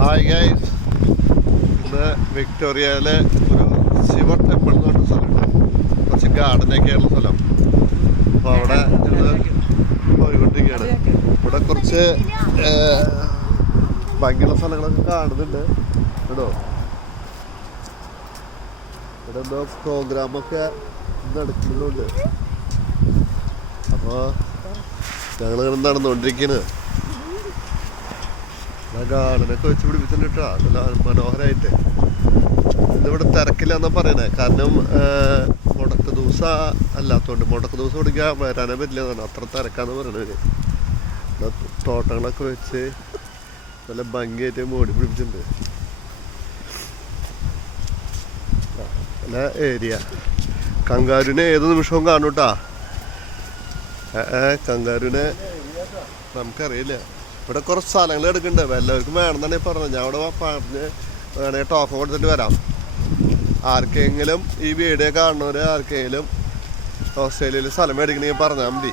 Hi guys, ഇന്ന് വിക്ടോറിയയിലെ ഒരു Shiva temple എന്ന് പറഞ്ഞ സ്ഥലമുണ്ട്. കുറച്ച് ഗാർഡനൊക്കെയുള്ള സ്ഥലം. അപ്പോൾ അവിടെ ഞങ്ങൾ പോയിക്കൊണ്ടിരിക്കുകയാണ്. ഇവിടെ കുറച്ച് ഭംഗിയുള്ള സ്ഥലങ്ങളൊക്കെ കാണുന്നുണ്ട് കേട്ടോ. ഇവിടെ എന്തോ പ്രോഗ്രാമൊക്കെ നടക്കുന്നുണ്ട്. അപ്പോൾ ഞങ്ങളിങ്ങനെ നടന്നുകൊണ്ടിരിക്കുന്നത് ഗാർഡനൊക്കെ വെച്ച് പിടിപ്പിച്ചിട്ടുണ്ട് കേട്ടോ. നല്ല മനോഹരമായിട്ട്. ഇന്നിവിടെ തിരക്കില്ല എന്നാ പറയണേ. കാരണം മുടക്ക് ദിവസം അല്ലാത്തതുകൊണ്ട് മുടക്ക് ദിവസം ഓടിക്കാൻ വരാനേ പറ്റില്ല എന്നാണ്. അത്ര തിരക്കാന്ന് പറയണവര്. തോട്ടങ്ങളൊക്കെ വെച്ച് നല്ല ഭംഗിയായിട്ട് മൂടി പിടിപ്പിച്ചിട്ടുണ്ട്. നല്ല ഏരിയ. കങ്കാരുവിനെ ഏത് നിമിഷവും കാണും കേട്ടാ. കങ്കാരുവിനെ നമുക്കറിയില്ല. ഇവിടെ കുറച്ച് സ്ഥലങ്ങൾ എടുക്കുന്നുണ്ട്. എല്ലാവർക്കും വേണമെന്നാണ് പറഞ്ഞത്. ഞാൻ അവിടെ പറഞ്ഞ് വേണമെങ്കിൽ ടോക്കൺ കൊടുത്തിട്ട് വരാം. ആർക്കെങ്കിലും ഈ വീഡിയോ കാണുന്നവർ ആർക്കെങ്കിലും ഓസ്ട്രേലിയയിൽ സ്ഥലം മേടിക്കണമെങ്കിൽ പറഞ്ഞാൽ മതി.